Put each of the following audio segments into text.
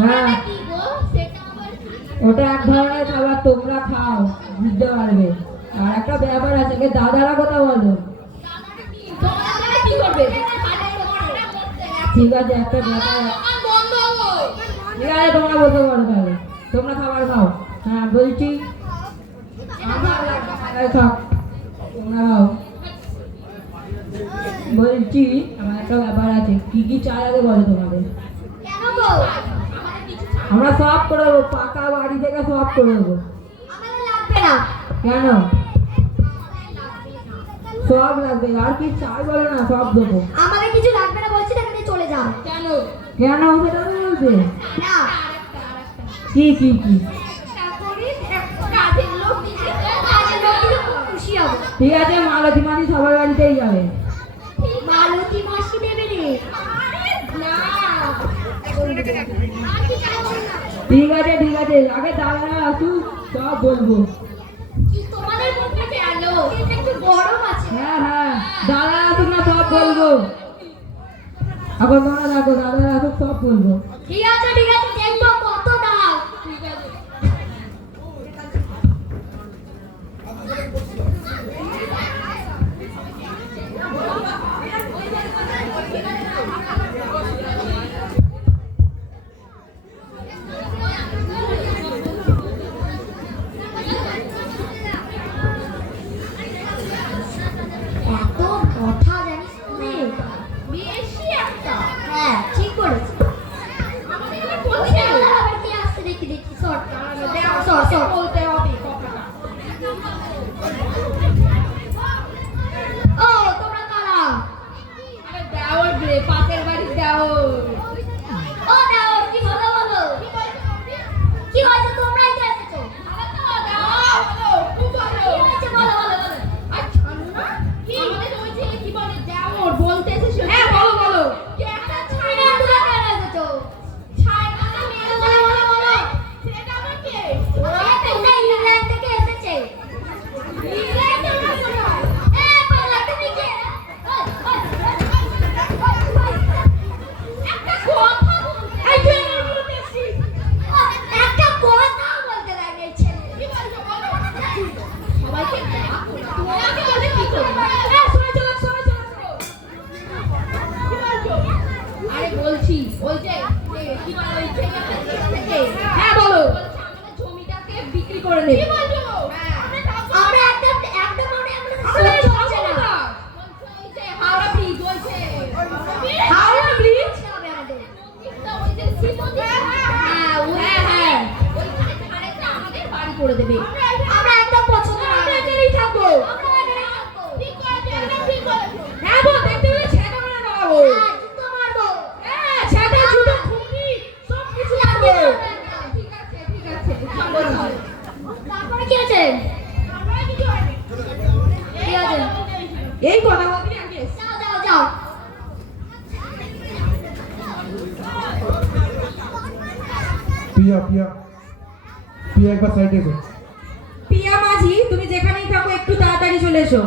হ্যাঁ ওটা এক ধরনের খাবার, তোমরা খাও বুঝতে পারবে। আর একটা ব্যাপার আছে, দাদারা কথা বলো। ঠিক আছে, একটা ব্যাপার, ঠিক আছে তোমরা বলতে পারো, তাহলে তোমরা খাবার খাও। হ্যাঁ বলছি খাও, তোমরা খাও। বলছি আমার একটা ব্যাপার আছে, কি কি চাই আগে বলো তোমাদের। আমরা সব করে দেবো, পাকা বাড়ি থেকে সব করে দেবো। কেন সব লাগবে? আর কি চাই বলো না, সব দেবো। আমাদের কিছু লাগবে না বলছি, এখানে চলে যাও। কেন কেন সেটা বলছে না কি কি কি খুশি হবে। ঠিক আছে, মালতী মাসি সবার বাড়িতেই যাবে। মালতী মাসি দেবে রে? ঠিক আছে ঠিক আছে, আগে দাদারা আসুক সব বলবো। তোমাদের মধ্যে গেলো একটু গরম আছে। হ্যাঁ হ্যাঁ, দাদারা আসুক না সব বলবো। এখন তোমরা দেখো, দাদারা আসুক সব বলবো। ঠিক আছে দেখবো কত দাও। ঠিক আছে এত কথা জানিস তুমি? বেশি একটা। হ্যাঁ ঠিক করেছিস। আবার কি আসছে দেখি শর্ট বলতে হবে কথাটা। ও তোমরা কারা? আরে দেওর রে, পাশের বাড়ির দেওর। ও দাও, কি হলো বলো? কি হয়েছে? তোমরাই তো এসেছো। আরে তো দেওর বলো, খুব ভালো। কি হয়েছে বলো বলো বলো। আচ্ছা না, কি আমাদের ওই ছেলে কি বলে দেওর বলতে এসেছে। হ্যাঁ বলো বলো। কি একটা ছাইনা তোমরা কেন এসেছো? ছাইনা না মেয়ে বলো বলো বলো। ছেলেটা আবার কে? ওরা তো ইংল্যান্ড থেকে এসেছে। ইংল্যান্ড থেকে মনে হয়। এ পালা তুমি কে? একটা কথা বলতে। এই তুই আমার বলতে এসেছিস। একটা কথা বলতে লাগে এই ছেলে। কি বলছো বলো? সবাইকে ডাকো না। তোমাকে বলে কি করবে? শোনো শোনো শোনো শোনো। কি বলছো? আরে বলছি ওই যে কি বলে ওই ছেলেটা থেকে। হ্যাঁ বলো। বলছে আমাদের জমিটাকে বিক্রি করে দেবে। কি বলছো? হ্যাঁ। আমরা একটা মানে আমরা আমাদের চলছে না। বলছে ওই যে হাওড়া ব্রিজ হয়েছে। হাওড়া ব্রিজ? হবে আমাদের। ওই যে শ্রীমন্দির। হ্যাঁ ওই হ্যাঁ ওইখানে ধারেতে আমাদের বাড়ি করে দেবে। আমরা একদম পছন্দ না। আমরা এখানেই থাকবো। আমরা এখানে থাকবো। ঠিক করেছো, একদম ঠিক করেছো। হ্যাঁ বল, দেখতে পেলে ছেঁকা মেরে লাগাবো। হ্যাঁ জুতো মারবো। হ্যাঁ ছেঁকা জুতো খুবই সব কিছু লাগবে। ঠিক আছে ঠিক আছে। চলো চলো। তারপরে কি আছে? আমরা কিছু হয়নি। কি আছে? এই কথা বলতে আগে যাও যাও যাও। পিয়া পিয়া পিয়া একবার সাইডে এসো। পিয়া মাঝি, তুমি যেখানেই থাকো একটু তাড়াতাড়ি চলে এসো।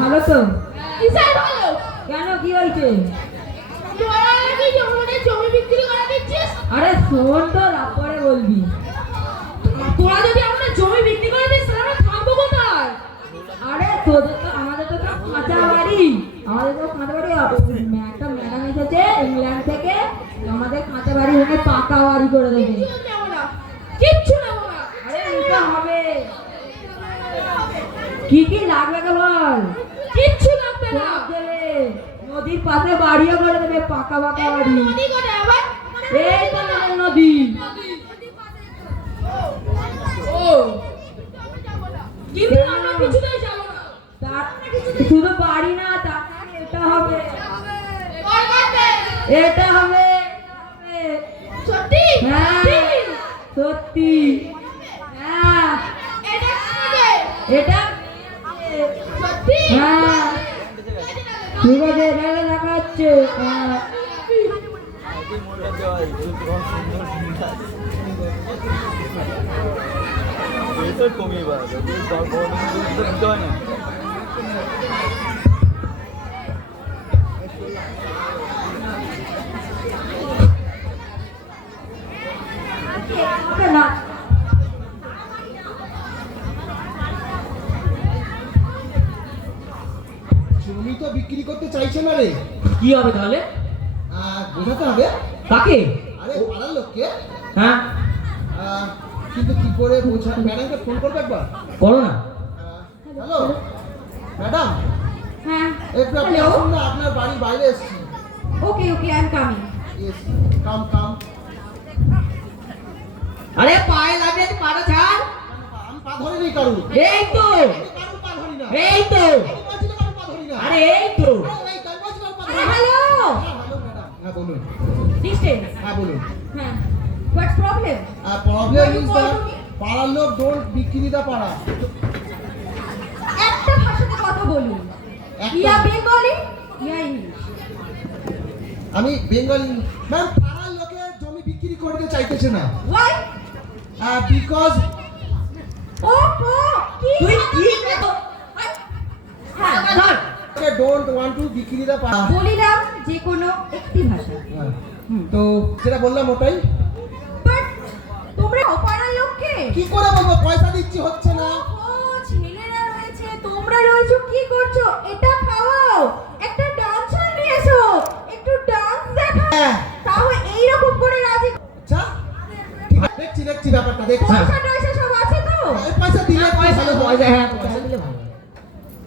ভালো তো? কিসের ভালো? কেন কি হয়েছে? তোরা কি জমি বিক্রি করে দিচ্ছিস? আরে শোন তো, তারপরে বলবি। তোরা যদি আমরা জমি বিক্রি করে দিস তাহলে আমরা থাকবো কোথায়? আরে তোদের তো, আমাদের তো সব কাঁচা বাড়ি, আমাদের তো কাঁচা বাড়ি। একটা ম্যাডাম এসেছে ইংল্যান্ড থেকে, আমাদের কাঁচা বাড়ি ভেঙে পাকা বাড়ি করে দেবে। কিচ্ছু নেবো না, কিচ্ছু নেবো না। আরে নিতে হবে। কি কি লাগবে কে বল? কিচ্ছু লাগবে না। সব দেবে। নদী নদীর পাশে বাড়িও করে দেবে, পাকা পাকা বাড়ি। নদী কোথায় আবার? এই তো আমাদের নদী। ও কিন্তু আমরা কিছুতেই যাবো না। তার শুধু বাড়ি না, তার সাথে এটা হবে, কর করতে এটা হবে, সত্যি হ্যাঁ সত্যি, হ্যাঁ এটা কি? এটা সত্যি হ্যাঁ ঠিক আছে, তাহলে দেখা হচ্ছে। হ্যাঁ কমিয়ে বা নিতে হয় না। না জমি তো বিক্রি করতে চাইছে না রে। কি হবে তাহলে? বোঝাতে হবে। কাকে? আরে পাড়ার লোককে। হ্যাঁ কিন্তু কি করে বোঝা? ম্যাডামকে ফোন করবে একবার। করো না। হ্যালো ম্যাডাম, হ্যাঁ একটু আপনি হ্যালো, আসুন না, আপনার বাড়ির বাইরে এসেছি। ওকে ওকে, আই এম কামিং। ইয়েস, কাম কাম। আরে পায়ে লাগলে তুই পাটা ছাড়। আমি পা ধরিনি কারুর। এই তো, আমি কারুর পা ধরি না। এই তো, আমি বলছি তো কারুর পা ধরি না। আরে এই তো। আরে এই কারুর বলছি কারুর পা ধরি না। হ্যালো, হ্যাঁ হ্যালো ম্যাডাম, হ্যাঁ বলুন। ডিস্টেন্স, হ্যাঁ বলুন। হ্যাঁ হোয়াটস প্রবলেম? প্রবলেম ইজ দ্যাট পাড়ার লোক ডোন্ট বিক্রি দা পাড়া। একটা ভাষাতে কথা বলুন, ইয়া বেঙ্গলি ইয়া ইংলিশ। আমি বেঙ্গলি ম্যাম। পাড়ার লোকে জমি বিক্রি করতে চাইতেছে না। ওয়াই? বিকজ ও ও কি তুই কি? হ্যাঁ ছাড়। ডোন্ট ওয়ান্ট টু বিক্রি দা পাড়া। বলিলাম যে কোনো একটি ভাষা। তো যেটা বললাম ওটাই। বাট তোমরা অপাড়ার লোককে কি করে বলবো, পয়সা দিচ্ছি হচ্ছে না। ও ছেলেরা রয়েছে, তোমরা রয়েছো, কি করছো? এটা খাওয়াও, একটা ডান্সার নিয়ে এসো, একটু ডান্স দেখা, হ্যাঁ। তাহলে এইরকম করে রাজি। আচ্ছা ঠিক আছে, দেখছি দেখছি ব্যাপারটা দেখছি। পয়সা টয়সা সব আছে তো? এই পয়সা দিলে একটু পয়সা ভালো তো হয়। পয়সা, হ্যাঁ পয়সা দিলে ভালো হয়।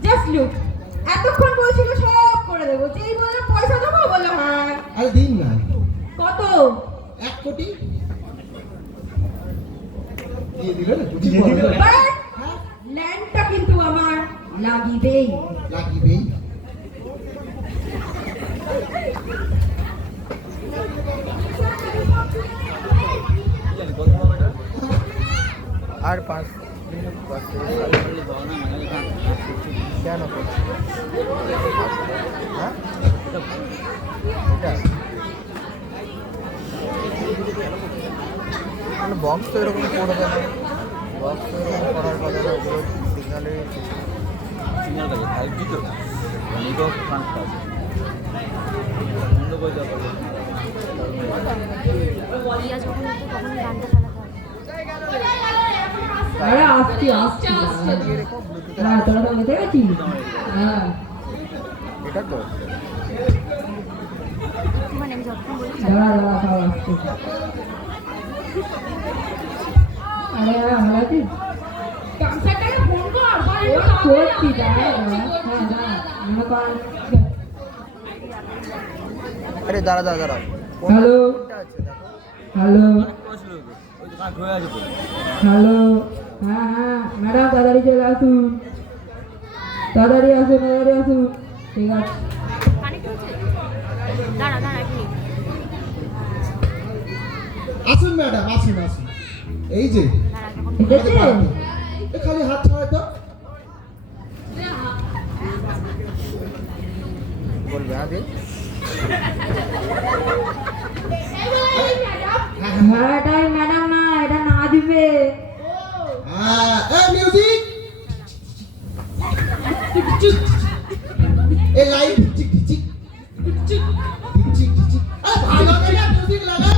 জাস্ট লুক, এতক্ষণ বলছিল সব করে দেবো, যেই বললাম পয়সা দেবো বললাম হ্যাঁ। আরে দিন না। কত? 1 কোটি দিয়ে দিবেন। দিয়ে দিবেন। বাট হ্যাঁ ল্যান্ডটা কিন্তু আমার লাগিবেই। লাগিবেই। আর 5 মিনিট বাকি। কেন হ্যাঁ মানে বক্স তো এরকম করে দেয়, বক্স তো এরকম করার কথা না, ওগুলো সিগনালে সিগনাল থাকে 5G তো নেটওয়ার্ক ট্রান্সফার আছে বন্ধ করে দেওয়া হবে। ইয়া যখন হতো তখন গানটা চালাতে হবে। আরে আসছি আসছি। এরকম ব্লুটুথ হ্যাঁ তোরা তো বুঝতে গেছিস? হ্যাঁ এটা তো মানে আমি যতক্ষণ বলি দাঁড়া দাঁড়া সব আসছি। আরে ভালো আছিস? ডান্সারটাকে ফোন কর, বল ও একটু করছি, তাড়াতাড়ি দাঁড়া আসবে। দাঁড়া, হ্যাঁ দাঁড়া, মনে কর। আরে দাঁড়া দাঁড়া দাঁড়া হ্যালো কোনটা আছে দেখো। হ্যালো ওই দোকান ধরে আছে তো। হ্যালো, হ্যাঁ হ্যাঁ ম্যাডাম তাড়াতাড়ি চলে আসুন, তাড়াতাড়ি আসুন, তাড়াতাড়ি আসুন। ঠিক আছে, কানেক্ট হচ্ছে? দাঁড়া দাঁড়া এক মিনিট। আসুন ম্যাডাম, আসুন আসুন। এই যে দাঁড়া যখন এসেছে? এ খালি হাত ছাড়া তো। বলবে হ্যাঁ দিন। হ্যাঁ এটাই ম্যাডাম না, এটা নাচবে। মিউজিক। এ light tick tick tick tick tick tick. ভালো করে মিউজিক লাগা।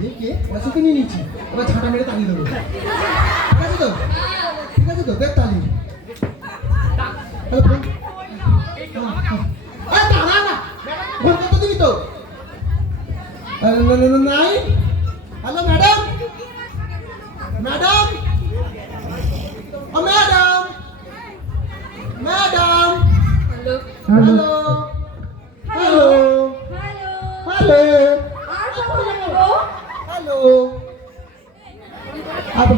দেখে পয়সাকে নিয়ে নিচ্ছি, এবার ছাটা মেরে তাড়িয়ে দেবো। ঠিক আছে তো? ঠিক আছে তো? দেখ তালি। Hello, phone. দাঁড়া না, ফোন কত দিবি তো? নাই। হ্যালো ম্যাডাম, ম্যাডাম, ও madam, madam, hello, hello, hello, আর কখন নেবো? হ্যালো,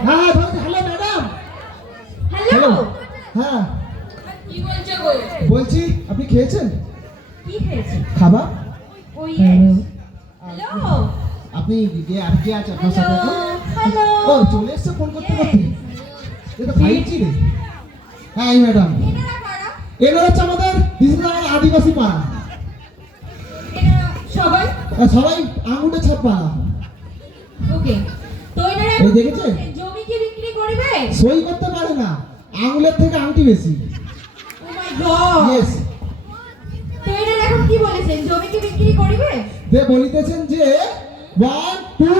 হ্যাঁ বলছি হ্যালো ম্যাডাম, হ্যালো হ্যাঁ কি বলছো গো? বলছি আপনি খেয়েছেন কি খেয়েছি? খাবার? ও ইয়েস হ্যালো আপনি কে আছে আপনার সাথে এখন? হ্যালো ও চলে এসছে ফোন করতে করতে, এটা 5G রে। হ্যাঁ এই ম্যাডাম, এনারা কারা? এগুলো হচ্ছে আমাদের দিশলাল আদিবাসী পাড়া। এনারা সবাই সবাই আঙুলে ছাপ পাড়া। ওকে তো এনারা এই দেখেছেন? জমি কি বিক্রি করবে? সই করতে পারে না, আঙুলের থেকে আংটি বেশি। ও মাই গড ইয়েস, তো এনারা এখন কি বলেছেন জমি কি বিক্রি করবে? দে বলিতেছেন যে 1 2